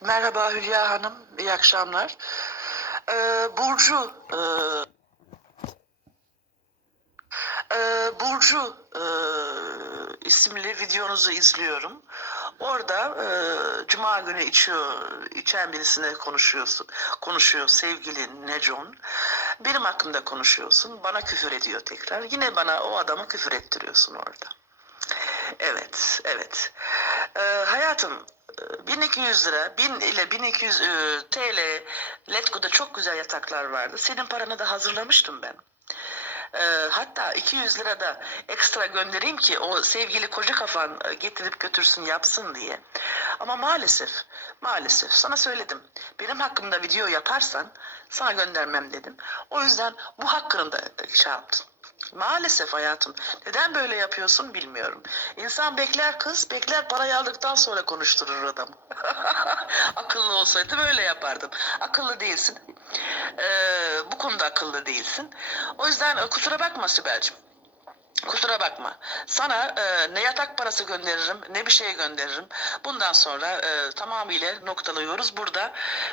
Merhaba Hülya Hanım, iyi akşamlar. Ee, Burcu, e, e, Burcu e, isimli videonuzu izliyorum. Orada e, Cuma günü içiyor, içen birisine konuşuyorsun, konuşuyor sevgili Necon. Benim hakkımda konuşuyorsun, bana küfür ediyor tekrar. Yine bana o adamı küfür ettiriyorsun orada. Evet, evet. Ee, hayatım e, 1200 lira, 1000 ile 1200 e, TL Letgo'da çok güzel yataklar vardı. Senin paranı da hazırlamıştım ben. Ee, hatta 200 lira da ekstra göndereyim ki o sevgili koca kafan e, getirip götürsün yapsın diye. Ama maalesef, maalesef sana söyledim. Benim hakkımda video yaparsan sana göndermem dedim. O yüzden bu hakkını da e, şey yaptın. Maalesef hayatım. Neden böyle yapıyorsun bilmiyorum. İnsan bekler kız, bekler parayı aldıktan sonra konuşturur adamı. akıllı olsaydı böyle yapardım. Akıllı değilsin. Ee, bu konuda akıllı değilsin. O yüzden e, kusura bakma Sibel'cim. Kusura bakma. Sana e, ne yatak parası gönderirim ne bir şey gönderirim. Bundan sonra e, tamamıyla noktalıyoruz. Burada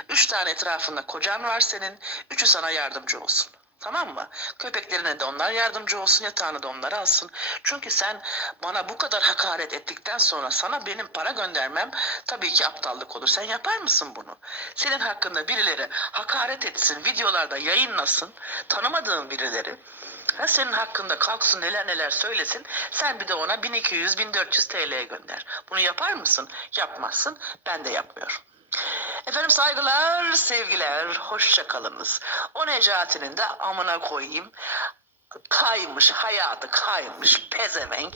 üç tane etrafında kocan var senin. Üçü sana yardımcı olsun. Tamam mı? Köpeklerine de onlar yardımcı olsun, yatağını da onlar alsın. Çünkü sen bana bu kadar hakaret ettikten sonra sana benim para göndermem tabii ki aptallık olur. Sen yapar mısın bunu? Senin hakkında birileri hakaret etsin, videolarda yayınlasın, tanımadığın birileri. Ha, senin hakkında kalksın neler neler söylesin. Sen bir de ona 1200-1400 TL'ye gönder. Bunu yapar mısın? Yapmazsın. Ben de yapmıyorum. Efendim saygılar, sevgiler, hoşça kalınız. O Necati'nin de amına koyayım. Kaymış, hayatı kaymış, pezevenk.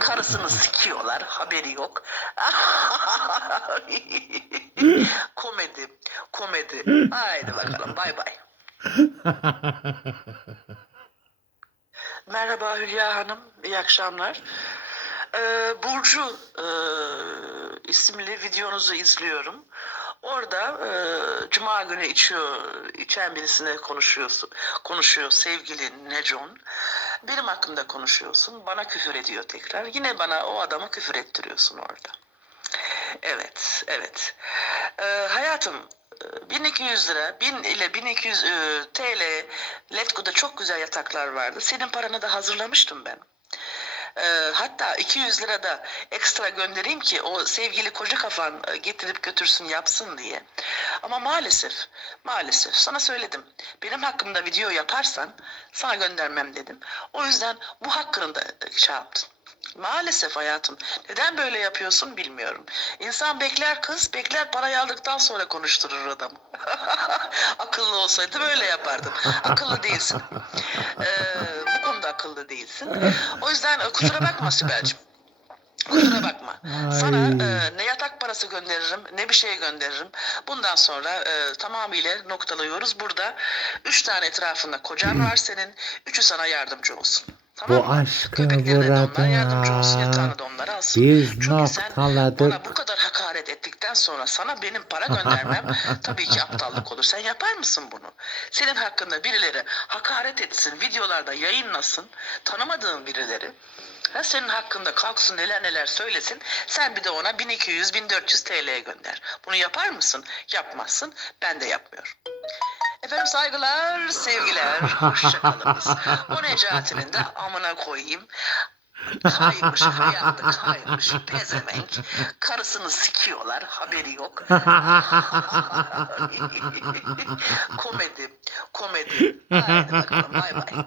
Karısını sikiyorlar, haberi yok. komedi, komedi. Haydi bakalım, bay bay. Merhaba Hülya Hanım, iyi akşamlar. Ee, Burcu e, isimli videonuzu izliyorum. Orada e, Cuma günü içiyor, içen birisine konuşuyorsun, konuşuyor sevgili Necon. Benim hakkımda konuşuyorsun, bana küfür ediyor tekrar. Yine bana o adamı küfür ettiriyorsun orada. Evet, evet. Ee, hayatım e, 1200 lira, 1000 ile 1200 e, TL Letgo'da çok güzel yataklar vardı. Senin paranı da hazırlamıştım ben. Ee, hatta 200 lira da ekstra göndereyim ki o sevgili koca kafan e, getirip götürsün yapsın diye. Ama maalesef, maalesef sana söyledim. Benim hakkımda video yaparsan sana göndermem dedim. O yüzden bu hakkını da e, şey yaptın. Maalesef hayatım. Neden böyle yapıyorsun bilmiyorum. İnsan bekler kız, bekler parayı aldıktan sonra konuşturur adamı. akıllı olsaydı böyle yapardım. Akıllı değilsin. Ee, akıllı değilsin. O yüzden e, kusura bakma Sibel'cim. Kusura bakma. Sana e, ne yatak parası gönderirim ne bir şey gönderirim. Bundan sonra e, tamamıyla noktalıyoruz. Burada üç tane etrafında kocan var senin. Üçü sana yardımcı olsun. Tamam Bu aşkı alsın. biz noktaladık. bu kadar hakaret ettikten sonra sana benim para göndermem tabii ki aptallık olur. Sen yapar mısın bunu? Senin hakkında birileri hakaret etsin, videolarda yayınlasın, tanımadığın birileri. Ha, senin hakkında kalksın neler neler söylesin. Sen bir de ona 1200-1400 TL'ye gönder. Bunu yapar mısın? Yapmazsın. Ben de yapmıyorum. Efendim saygılar, sevgiler, hoşça kalınız. O Necati'nin de amına koyayım. Kaymış, hayatı kaymış, pezevenk. Karısını sikiyorlar, haberi yok. komedi, komedi. Haydi bakalım, bay bay.